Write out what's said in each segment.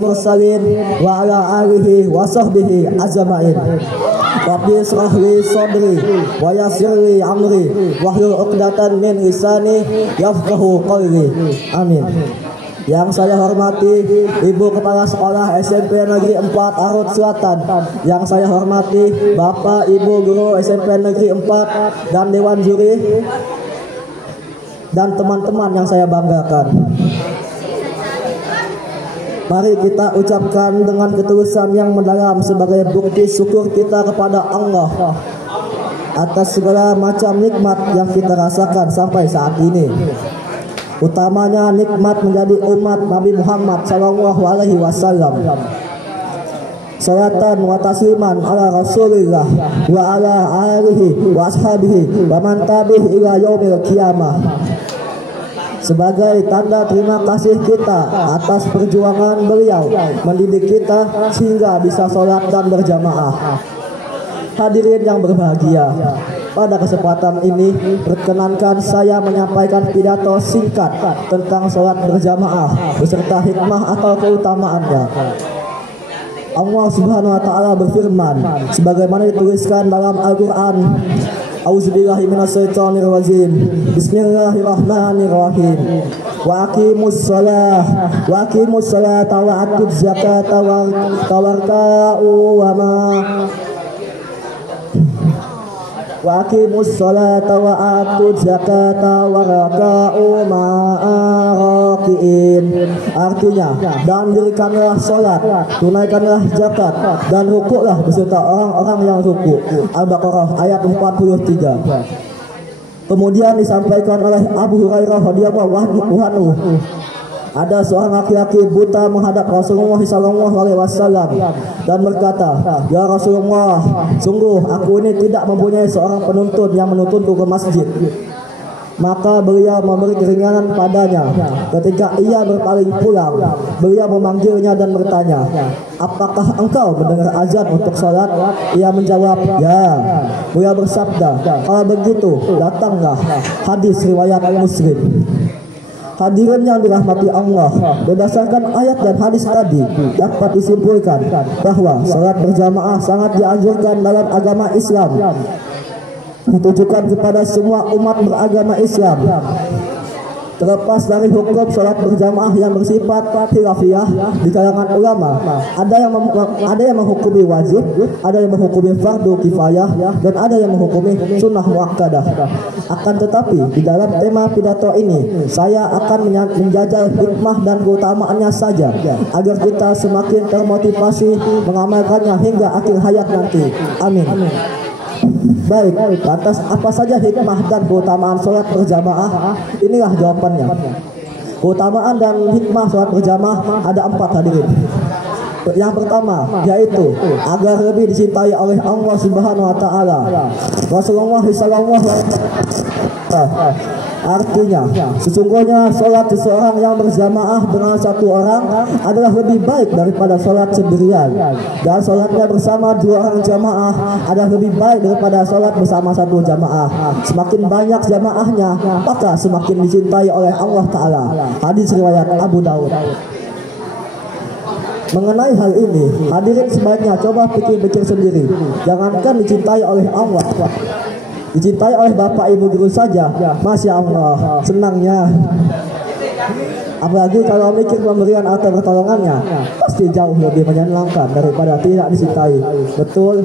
mursalin wa ala alihi wa sahbihi ajma'in. Rabbi israh li sadri wa yassir li amri wahlul 'uqdatam min lisani yafqahu qawli. Amin. Yang saya hormati Ibu Kepala Sekolah SMP Negeri 4 Arut Selatan. Yang saya hormati Bapak Ibu Guru SMP Negeri 4 dan Dewan Juri dan teman-teman yang saya banggakan. Mari kita ucapkan dengan ketulusan yang mendalam sebagai bukti syukur kita kepada Allah atas segala macam nikmat yang kita rasakan sampai saat ini. Utamanya nikmat menjadi umat Nabi Muhammad sallallahu alaihi wasallam. Salatan wa tasliman ala Rasulillah wa ala alihi wa ashabihi wa man tabi'ih ila yaumil qiyamah. Sebagai tanda terima kasih kita atas perjuangan beliau mendidik kita sehingga bisa sholat dan berjamaah. Hadirin yang berbahagia, pada kesempatan ini perkenankan saya menyampaikan pidato singkat tentang sholat berjamaah beserta hikmah atau keutamaannya. Allah Subhanahu wa taala berfirman sebagaimana dituliskan dalam Al-Qur'an. Auzubillahi minasyaitonir rajim. Bismillahirrahmanirrahim. Wa aqimus salata wa atuz zakata wa aqimus salata wa atuz zakata warka'u ma'arakiin. Artinya, dan dirikanlah salat, tunaikanlah zakat, dan rukuklah beserta orang-orang yang rukuk. Al-Baqarah ayat 43. Kemudian disampaikan oleh Abu Hurairah radhiyallahu anhu, ada seorang laki-laki buta menghadap Rasulullah SAW dan berkata, "Ya Rasulullah, sungguh aku ini tidak mempunyai seorang penuntun yang menuntunku ke masjid." Maka beliau memberi keringanan padanya. Ketika ia berpaling pulang, beliau memanggilnya dan bertanya, "Apakah engkau mendengar azan untuk salat?" Ia menjawab, "Ya." Beliau bersabda, "Kalau begitu, datanglah." Hadis riwayat Muslim. Hadirin yang dirahmati Allah, berdasarkan ayat dan hadis tadi dapat disimpulkan bahwa salat berjamaah sangat dianjurkan dalam agama Islam, ditujukan kepada semua umat beragama Islam. Terlepas dari hukum salat berjamaah yang bersifat khilafiyah di kalangan ulama, ada yang menghukumi wajib, ada yang menghukumi fardu kifayah, dan ada yang menghukumi sunnah muakkadah. Akan tetapi di dalam tema pidato ini saya akan menjajal hikmah dan keutamaannya saja agar kita semakin termotivasi mengamalkannya hingga akhir hayat nanti. Amin. Baik, lantas apa saja hikmah dan keutamaan sholat berjamaah? Inilah jawabannya. Keutamaan dan hikmah sholat berjamaah ada 4, hadirin. Yang pertama yaitu agar lebih dicintai oleh Allah Subhanahu wa taala. Rasulullah sallallahu alaihi wasallam, artinya sesungguhnya sholat seseorang yang berjamaah dengan satu orang adalah lebih baik daripada sholat sendirian, dan sholatnya bersama 2 orang jamaah adalah lebih baik daripada sholat bersama 1 jamaah. Semakin banyak jamaahnya, maka semakin dicintai oleh Allah Ta'ala. Hadis riwayat Abu Daud. Mengenai hal ini, hadirin sebaiknya coba pikir-pikir sendiri. Jangankan dicintai oleh Allah, dicintai oleh bapak ibu guru saja, Masya Allah, senangnya. Apalagi kalau mikir pemberian atau pertolongannya, pasti jauh lebih menyenangkan daripada tidak dicintai. Betul?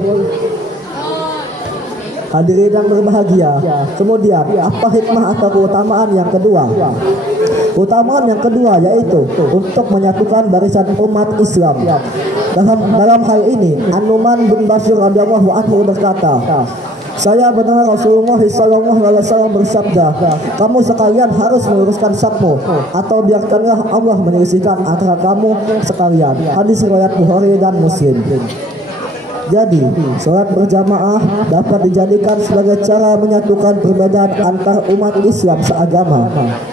Hadirin yang berbahagia. Kemudian, apa hikmah atau keutamaan yang kedua? Keutamaan yang kedua yaitu untuk menyatukan barisan umat Islam. Dalam hal ini, An-Nu'man bin Bashir radhiyallahu anhu berkata, "Saya benar Rasulullah SAW bersabda, kamu sekalian harus meluruskan safmu, atau biarkanlah Allah menyelisihkan antara kamu sekalian." Hadis riwayat Bukhari dan Muslim. Jadi, sholat berjamaah dapat dijadikan sebagai cara menyatukan perbedaan antar umat Islam seagama.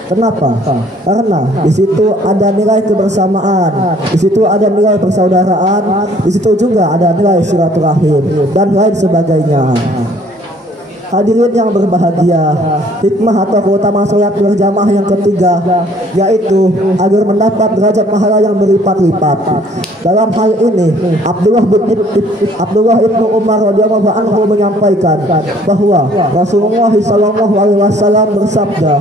Kenapa? Karena di situ ada nilai kebersamaan, di situ ada nilai persaudaraan, di situ juga ada nilai silaturahim dan lain sebagainya. Hadirin yang berbahagia, hikmah atau keutamaan sholat berjamaah yang ketiga yaitu agar mendapat derajat pahala yang berlipat-lipat. Dalam hal ini Abdullah ibnu Umar radhiyallahu anhu menyampaikan bahwa Rasulullah SAW bersabda,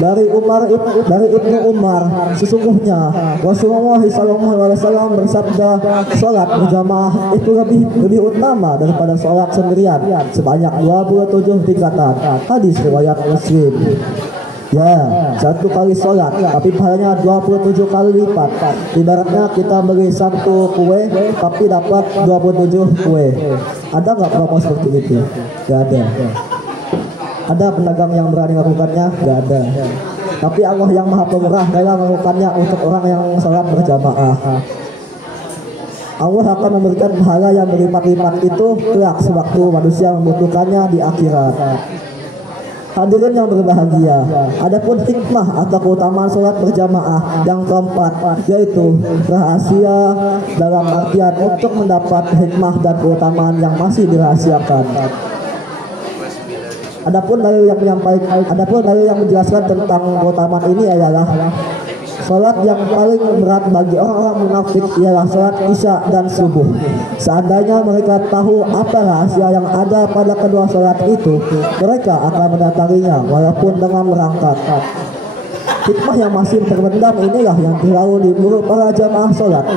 dari ibnu Umar, sesungguhnya Rasulullah SAW bersabda, sholat berjamaah itu lebih utama daripada sholat sendirian sebanyak 27 tingkatan. Hadis riwayat Muslim. Ya, satu kali sholat tapi pahalanya 27 kali lipat. Ibaratnya kita beli satu kue tapi dapat 27 kue. Ada nggak promo seperti itu? Gak ada. Ada pedagang yang berani melakukannya? Gak ada. Tapi Allah yang Maha Pemurah dalam melakukannya untuk orang yang sholat berjamaah. Allah akan memberikan pahala yang berlipat-lipat itu kelak sewaktu manusia membutuhkannya di akhirat. Hadirin yang berbahagia, adapun hikmah atau keutamaan sholat berjamaah yang keempat yaitu rahasia dalam artian untuk mendapat hikmah dan keutamaan yang masih dirahasiakan. Adapun dalil yang menjelaskan tentang keutamaan ini adalah sholat yang paling berat bagi orang-orang munafik ialah sholat isya dan subuh. Seandainya mereka tahu apa rahasia yang ada pada kedua sholat itu, mereka akan mendatanginya walaupun dengan merangkak. Hikmah yang masih terpendam inilah yang terlalu diburu para jamaah sholat,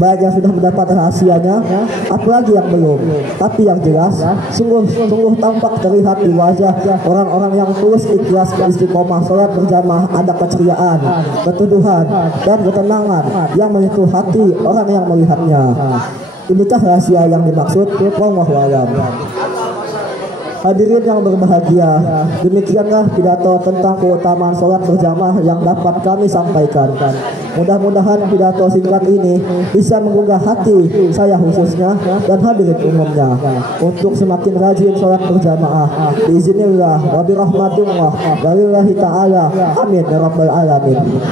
baik yang sudah mendapat rahasianya, apalagi yang belum. Tapi yang jelas, sungguh tampak terlihat di wajah orang-orang yang tulus ikhlas istiqomah sholat berjamaah ada keceriaan, keteduhan, dan ketenangan yang menyentuh hati orang yang melihatnya. Inikah rahasia yang dimaksud? Wallahu a'lam. Hadirin yang berbahagia, demikianlah pidato tentang keutamaan sholat berjamaah yang dapat kami sampaikan. Mudah-mudahan pidato singkat ini bisa menggugah hati saya khususnya dan hadirin umumnya untuk semakin rajin sholat berjamaah. Biiznillah wa birahmatillah walillahi ta'ala. Amin ya rabbal alamin.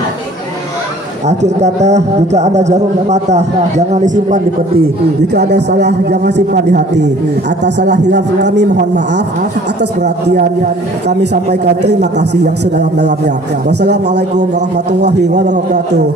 Akhir kata, jika ada jarum mata jangan disimpan di peti, jika ada salah jangan simpan di hati. Atas salah hilaf kami mohon maaf, atas perhatian kami sampaikan terima kasih yang sedalam-dalamnya. Wassalamualaikum warahmatullahi wabarakatuh.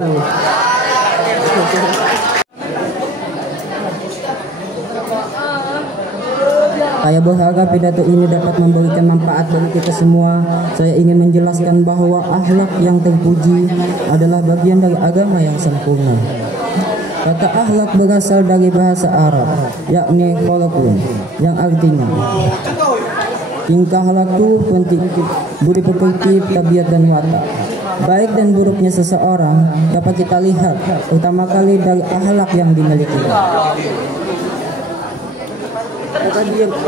Saya berharap pidato ini dapat memberikan manfaat bagi kita semua. Saya ingin menjelaskan bahwa akhlak yang terpuji adalah bagian dari agama yang sempurna. Kata akhlak berasal dari bahasa Arab, yakni khuluqun, yang artinya tingkah laku, budi pekerti, tabiat dan watak. Baik dan buruknya seseorang dapat kita lihat utama kali dari akhlak yang dimiliki.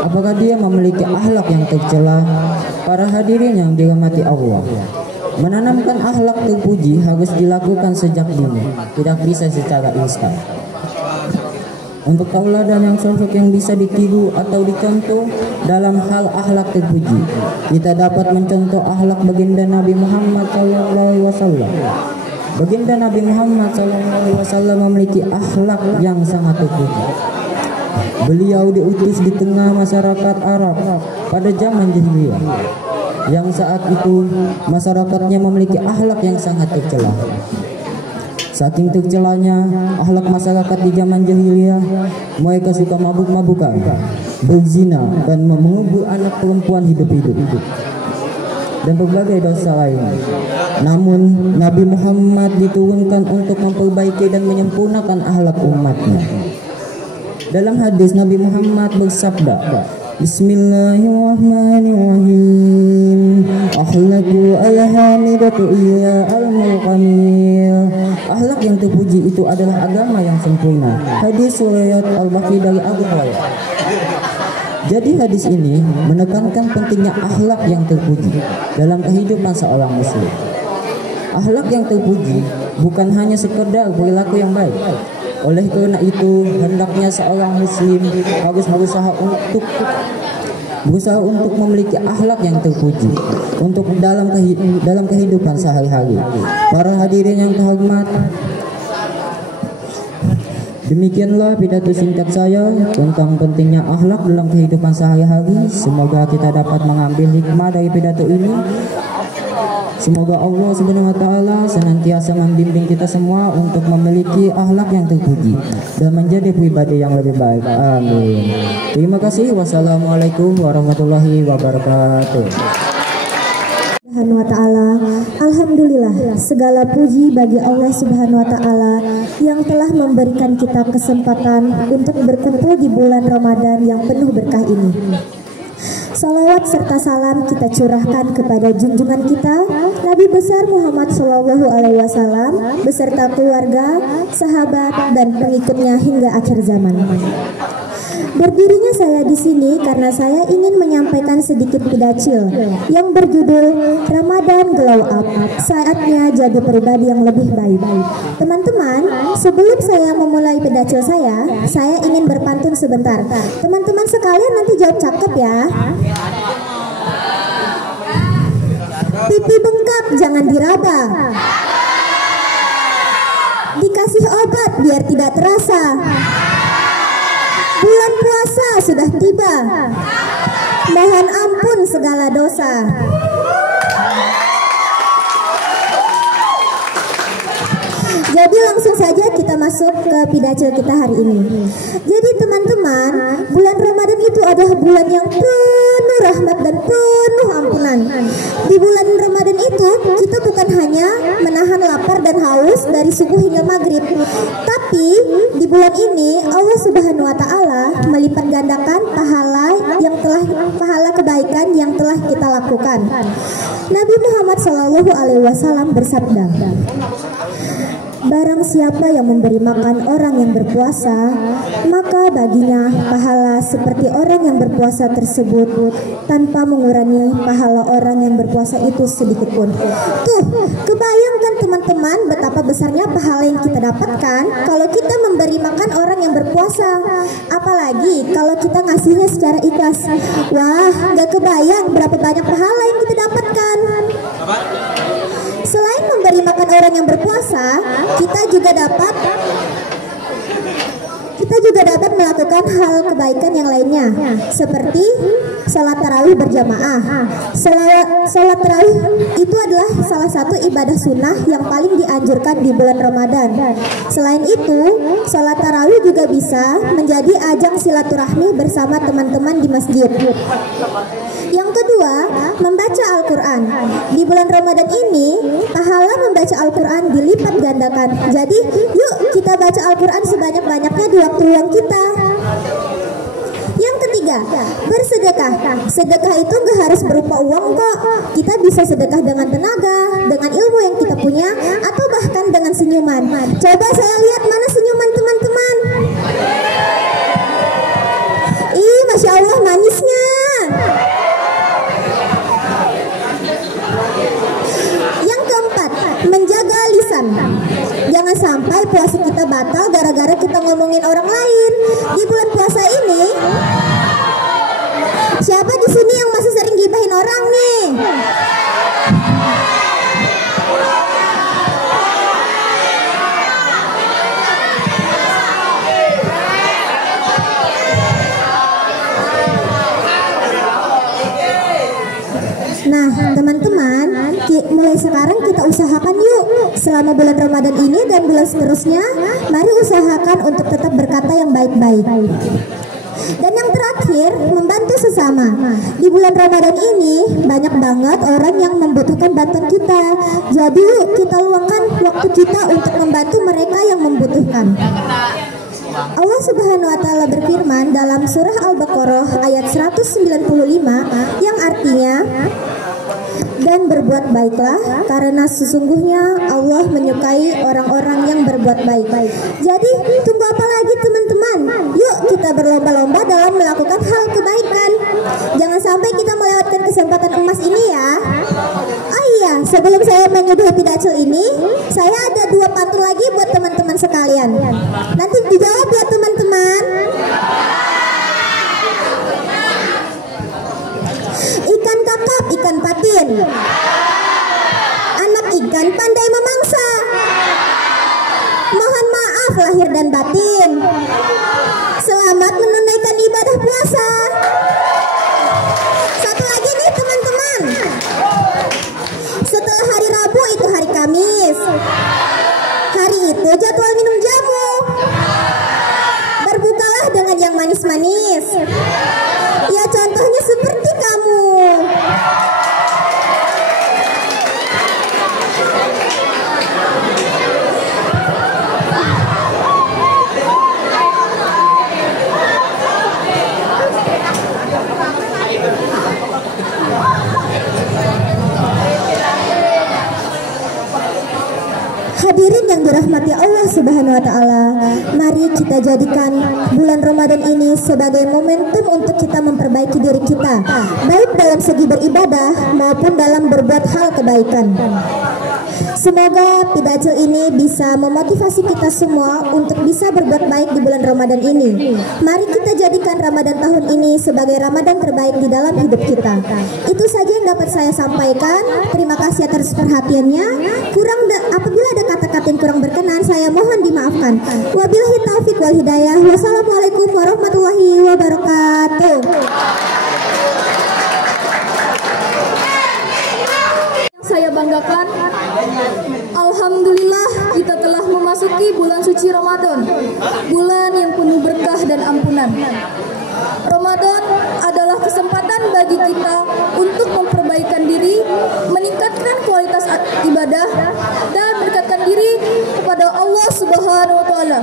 Apakah dia memiliki akhlak yang tercela? Para hadirin yang dirahmati Allah, menanamkan akhlak terpuji harus dilakukan sejak dini, tidak bisa secara instan. Untuk tauladan yang sosok yang bisa ditiru atau dicontoh dalam hal akhlak terpuji, kita dapat mencontoh akhlak baginda Nabi Muhammad SAW. Baginda Nabi Muhammad SAW memiliki akhlak yang sangat terpuji. Beliau diutus di tengah masyarakat Arab pada zaman jahiliyah, yang saat itu masyarakatnya memiliki akhlak yang sangat tercela. Saking tercelanya akhlak masyarakat di zaman jahiliyah, mereka suka mabuk-mabukan, berzina, dan mengubur anak perempuan hidup-hidup, dan berbagai dosa lain. Namun Nabi Muhammad diturunkan untuk memperbaiki dan menyempurnakan akhlak umatnya. Dalam hadis Nabi Muhammad bersabda, Bismillahirrahmanirrahim. Akhlaqu al-hamidatu iya al-muqamil. Akhlak yang terpuji itu adalah agama yang sempurna. Hadis riwayat Al-Bukhari dari Abu Hurairah. Jadi hadis ini menekankan pentingnya akhlak yang terpuji dalam kehidupan seorang muslim. Akhlak yang terpuji bukan hanya sekedar perilaku yang baik. Oleh karena itu, hendaknya seorang muslim harus berusaha untuk memiliki akhlak yang terpuji untuk dalam kehidupan sehari-hari. Para hadirin yang terhormat, Demikianlah pidato singkat saya tentang pentingnya akhlak dalam kehidupan sehari-hari. Semoga kita dapat mengambil hikmah dari pidato ini. Semoga Allah Subhanahu wa taala senantiasa membimbing kita semua untuk memiliki akhlak yang terpuji dan menjadi pribadi yang lebih baik. Amin. Terima kasih. Wassalamualaikum warahmatullahi wabarakatuh. Subhanahu wa ta'ala. Alhamdulillah, segala puji bagi Allah Subhanahu wa ta'ala yang telah memberikan kita kesempatan untuk berkumpul di bulan Ramadan yang penuh berkah ini. Salawat serta salam kita curahkan kepada junjungan kita Nabi besar Muhammad Shallallahu Alaihi Wasallam beserta keluarga, sahabat dan pengikutnya hingga akhir zaman. Berdirinya saya di sini karena saya ingin menyampaikan sedikit pidacil yang berjudul Ramadan Glow Up. Saatnya jadi pribadi yang lebih baik. Teman-teman, sebelum saya memulai pidacil saya ingin berpantun sebentar. Teman-teman sekalian nanti jawab cakep ya. Pipi bengkak jangan diraba. Dikasih obat biar tidak terasa. Bulan puasa sudah tiba. Mohon ampun segala dosa. Jadi langsung saja kita masuk ke pidacil kita hari ini. Jadi teman-teman, bulan Ramadan itu adalah bulan yang penuh rahmat dan penuh ampunan. Di bulan Ramadan itu kita bukan hanya menahan lapar dan haus dari subuh hingga maghrib, tapi di bulan ini Allah Subhanahu wa taala melipat gandakan pahala kebaikan yang telah kita lakukan. Nabi Muhammad Shallallahu Alaihi Wasallam bersabda, barang siapa yang memberi makan orang yang berpuasa, maka baginya pahala seperti orang yang berpuasa tersebut tanpa mengurangi pahala orang yang berpuasa itu sedikit pun. Tuh, kebayangkan teman-teman betapa besarnya pahala yang kita dapatkan kalau kita memberi makan orang yang berpuasa. Apalagi kalau kita ngasihnya secara ikhlas. Wah, gak kebayang berapa banyak pahala yang kita dapatkan. Selain memberi makan orang yang berpuasa, kita juga dapat melakukan hal kebaikan yang lainnya, seperti sholat tarawih berjamaah. Sholat tarawih itu adalah salah satu ibadah sunnah yang paling dianjurkan di bulan Ramadan. Selain itu, sholat tarawih juga bisa menjadi ajang silaturahmi bersama teman-teman di masjid. Yang kedua, membaca Al-Quran. Di bulan Ramadan ini, pahala membaca Al-Quran dilipat gandakan. Jadi, yuk kita baca Al-Quran sebanyak-banyaknya di waktu luang kita. Yang ketiga, bersedekah. Sedekah itu gak harus berupa uang kok. Kita bisa sedekah dengan tenaga, dengan ilmu yang kita punya, atau bahkan dengan senyuman. Coba saya lihat mana senyuman teman-teman. Ih, Masya Allah manisnya. Yang keempat, menjaga lisan. Jangan sampai puasa kita batal gara-gara kita ngomongin orang lain. Di bulan puasa ini, siapa di sini yang masih sering gibahin orang nih? Nah, teman-teman, mulai sekarang kita usahakan yuk selama bulan Ramadan ini dan bulan seterusnya, mari usahakan untuk tetap berkata yang baik-baik. Dan yang terakhir, membantu sesama. Di bulan Ramadan ini banyak banget orang yang membutuhkan bantuan kita. Jadi yuk kita luangkan waktu kita untuk membantu mereka yang membutuhkan. Allah Subhanahu wa taala berfirman dalam surah Al-Baqarah ayat 195 yang artinya, dan berbuat baiklah karena sesungguhnya Allah menyukai orang-orang yang berbuat baik. Jadi tunggu apa lagi teman-teman? Yuk kita berlomba-lomba dalam melakukan hal kebaikan. Jangan sampai kita melewatkan kesempatan emas ini ya. Oh iya, sebelum saya menyudahi pidacil ini, saya ada 2 pantun lagi buat teman-teman sekalian. Nanti dijawab ya teman-teman. Ikan kakap, ikan patin. Anak ikan pandai memangsa. Mohon maaf maaf lahir dan batin. Selamat menunaikan ibadah puasa. Satu lagi nih teman-teman. Setelah hari Rabu itu hari Kamis. Hari itu jadwal minum jamu. Berbukalah dengan yang manis-manis. Ya contohnya seperti kamu. Hadirin yang dirahmati Allah Subhanahu wa taala, mari kita jadikan bulan Ramadan ini sebagai momentum untuk kita memperbaiki diri kita, baik dalam segi beribadah maupun dalam berbuat hal kebaikan. Semoga pidato ini bisa memotivasi kita semua untuk bisa berbuat baik di bulan Ramadan ini. Mari kita jadikan Ramadan tahun ini sebagai Ramadan terbaik di dalam hidup kita. Itu saja yang dapat saya sampaikan. Terima kasih atas perhatiannya. Apabila ada kata-kata yang kurang berkenan, saya mohon dimaafkan. Wabillahi taufik wal hidayah. Wassalamualaikum warahmatullahi wabarakatuh. Saya banggakan, alhamdulillah kita telah memasuki bulan suci Ramadan, bulan yang penuh berkah dan ampunan. Ramadan adalah kesempatan bagi kita untuk memperbaikan diri, meningkatkan kualitas ibadah, dan mendekatkan diri kepada Allah Subhanahu wa taala.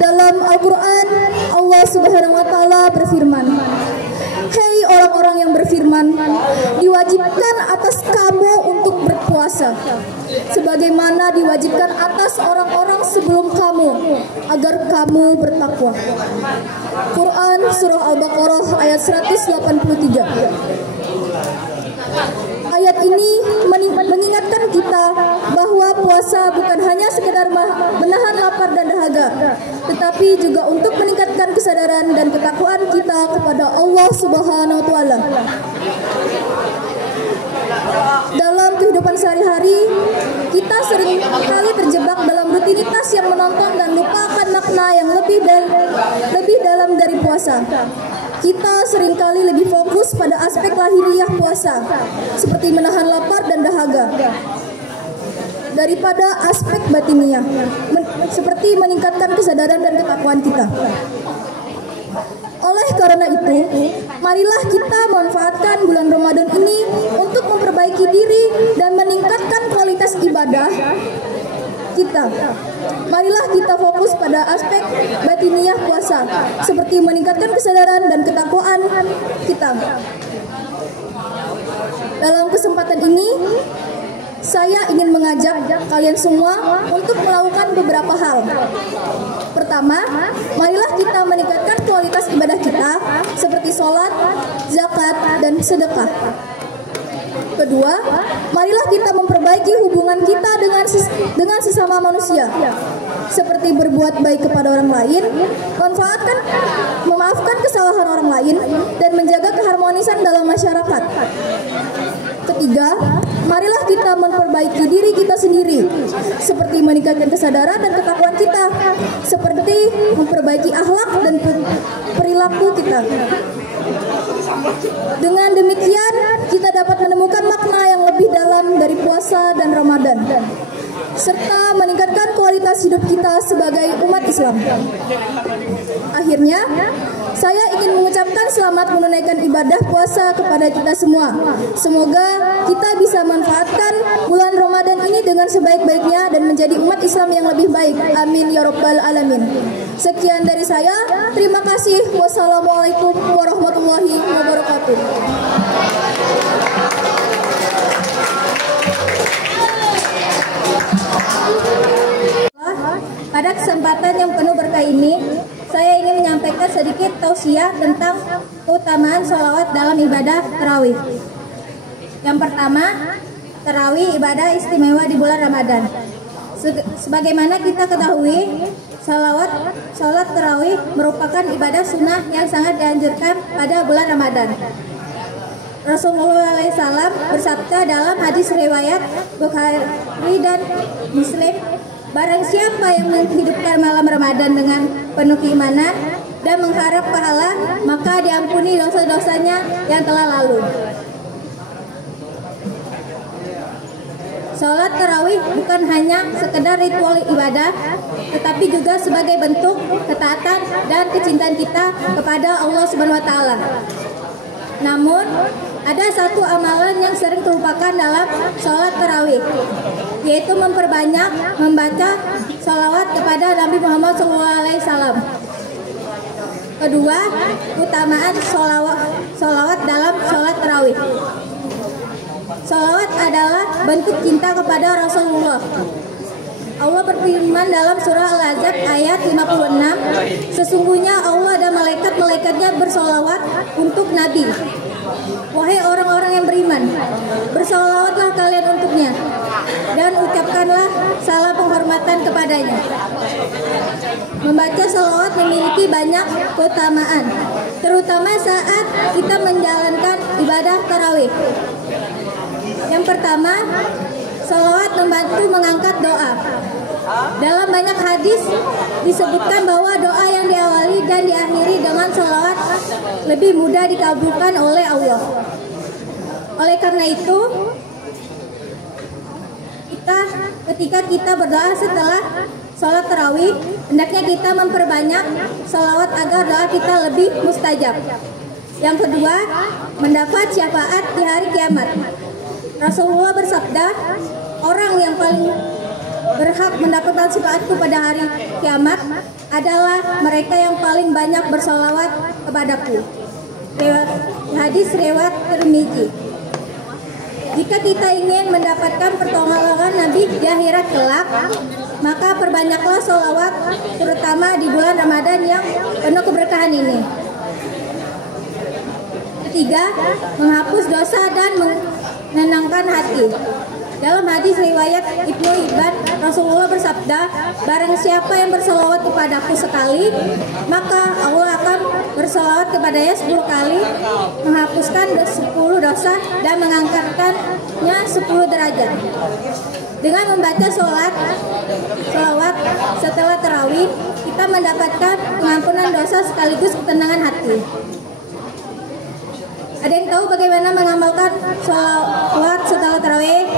Dalam Al-Quran, Allah Subhanahu wa taala berfirman, "Hei orang-orang yang beriman, diwajibkan atas kamu untuk berpuasa sebagaimana diwajibkan atas orang-orang sebelum kamu, agar kamu bertakwa." Quran Surah Al-Baqarah ayat 183. Ayat ini mengingatkan kita bahwa puasa bukan hanya sekedar menahan lapar dan dahaga, tetapi juga untuk meningkatkan kesadaran dan ketakwaan kita kepada Allah Subhanahu wa taala. Dalam kehidupan sehari-hari, kita sering kali terjebak dalam rutinitas yang menonton dan lupakan makna yang lebih dalam dari puasa. Kita seringkali lebih fokus pada aspek lahiriah puasa, seperti menahan lapar dan dahaga, daripada aspek batiniah, seperti meningkatkan kesadaran dan ketakwaan kita. Oleh karena itu, marilah kita manfaatkan bulan Ramadan ini untuk memperbaiki diri dan meningkatkan kualitas ibadah kita. Marilah kita fokus pada aspek batiniah puasa, seperti meningkatkan kesadaran dan ketakwaan kita. Dalam kesempatan ini, saya ingin mengajak kalian semua untuk melakukan beberapa hal. Pertama, marilah kita meningkatkan kualitas ibadah kita, seperti sholat, zakat, dan sedekah. Kedua, marilah kita memperbaiki hubungan kita dengan sesama manusia, seperti berbuat baik kepada orang lain, memaafkan kesalahan orang lain, dan menjaga keharmonisan dalam masyarakat. Ketiga, marilah kita memperbaiki diri kita sendiri, seperti meningkatkan kesadaran dan ketakwaan kita, seperti memperbaiki akhlak dan perilaku kita. Dengan demikian, kita dapat menemukan makna yang lebih dalam dari puasa dan Ramadan, serta meningkatkan kualitas hidup kita sebagai umat Islam. Akhirnya, saya ingin mengucapkan selamat menunaikan ibadah puasa kepada kita semua. Semoga kita bisa manfaatkan bulan Ramadan ini dengan sebaik-baiknya dan menjadi umat Islam yang lebih baik. Amin ya rabbal alamin. Sekian dari saya. Terima kasih. Wassalamualaikum warahmatullahi wabarakatuh. Pada kesempatan yang penuh berkah ini, saya ingin menyampaikan sedikit tausiah tentang keutamaan sholawat dalam ibadah tarawih. Yang pertama, tarawih ibadah istimewa di bulan Ramadan. Sebagaimana kita ketahui, sholat tarawih merupakan ibadah sunnah yang sangat dianjurkan pada bulan Ramadan. Rasulullah SAW bersabda dalam hadis riwayat Bukhari dan Muslim, barang siapa yang menghidupkan malam Ramadan dengan penuh keimanan dan mengharap pahala, maka diampuni dosa-dosanya yang telah lalu. Sholat tarawih bukan hanya sekedar ritual ibadah, tetapi juga sebagai bentuk ketaatan dan kecintaan kita kepada Allah Subhanahu wa taala. Namun, ada satu amalan yang sering terlupakan dalam sholat tarawih, yaitu memperbanyak membaca sholawat kepada Nabi Muhammad SAW. Kedua, keutamaan sholawat dalam sholat tarawih. Sholawat adalah bentuk cinta kepada Rasulullah. Allah berfirman dalam surah Al-Ahzab ayat 56, sesungguhnya Allah dan malaikat-malaikatnya bersolawat untuk Nabi. Wahai orang-orang yang beriman, bersolawatlah kalian untuknya dan ucapkanlah salam penghormatan kepadanya. Membaca sholawat memiliki banyak keutamaan, terutama saat kita menjalankan ibadah tarawih. Yang pertama, sholawat membantu mengangkat doa. Dalam banyak hadis disebutkan bahwa doa yang diawali dan diakhiri dengan sholawat lebih mudah dikabulkan oleh Allah. Oleh karena itu, ketika kita berdoa setelah sholat tarawih, hendaknya kita memperbanyak sholawat agar doa kita lebih mustajab. Yang kedua, mendapat syafaat di hari kiamat. Rasulullah bersabda, orang yang paling berhak mendapatkan syafaatku pada hari kiamat adalah mereka yang paling banyak bersolawat kepadaku. Hadis riwayat Tirmidzi. Jika kita ingin mendapatkan pertolongan Nabi di akhirat kelak, maka perbanyaklah sholawat, terutama di bulan Ramadan yang penuh keberkahan ini. Ketiga, menghapus dosa dan menenangkan hati. Dalam hadis riwayat Ibnu Hibban, Rasulullah bersabda, barang siapa yang bersolawat kepadaku sekali, maka Allah akan bersolawat kepadanya 10 kali, menghapuskan 10 dosa dan mengangkatkannya 10 derajat. Dengan membaca sholawat setelah tarawih, kita mendapatkan pengampunan dosa sekaligus ketenangan hati. Ada yang tahu bagaimana mengamalkan sholawat setelah tarawih?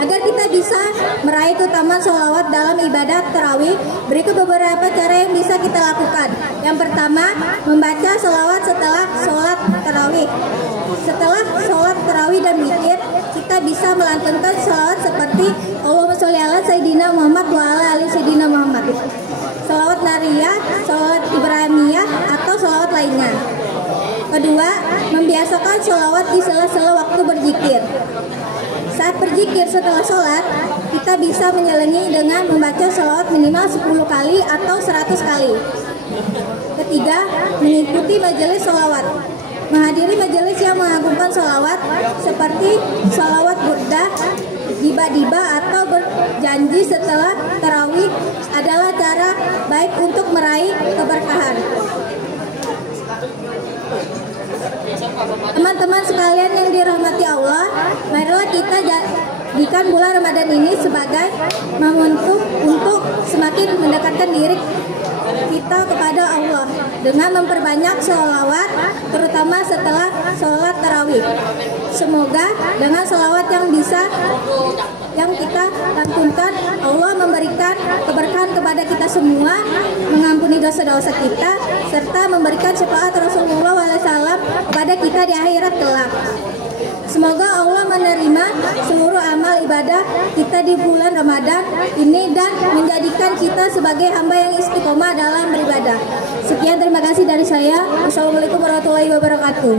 Agar kita bisa meraih keutamaan sholawat dalam ibadah tarawih, berikut beberapa cara yang bisa kita lakukan. Yang pertama, membaca sholawat setelah sholat tarawih. Setelah sholat tarawih dan witir, kita bisa melantunkan sholawat seperti Allahumma sholli ala Sayyidina Muhammad wa ala ali Sayyidina Muhammad, sholawat nariyah, sholawat ibrahimiyah, atau sholawat lainnya. Kedua, membiasakan sholawat di sela-sela waktu berzikir. Saat berzikir setelah sholat, kita bisa menyelingi dengan membaca sholawat minimal 10 kali atau 100 kali. Ketiga, mengikuti majelis sholawat. Menghadiri majelis yang mengagungkan sholawat seperti sholawat burdah, diba-diba, atau berjanji setelah tarawih adalah cara baik untuk meraih keberkahan. Teman-teman sekalian yang dirahmati Allah, marilah kita jadikan bulan Ramadan ini sebagai momentum untuk semakin mendekatkan diri kita kepada Allah dengan memperbanyak sholawat, terutama setelah sholat tarawih. Semoga dengan sholawat yang kita lantunkan, Allah memberikan keberkahan kepada kita semua, mengampuni dosa-dosa kita, serta memberikan syafaat Rasulullah SAW kepada kita di akhirat kelak. Semoga Allah menerima seluruh amal ibadah kita di bulan Ramadan ini dan menjadikan kita sebagai hamba yang istiqomah dalam beribadah. Sekian, terima kasih dari saya. Wassalamualaikum warahmatullahi wabarakatuh.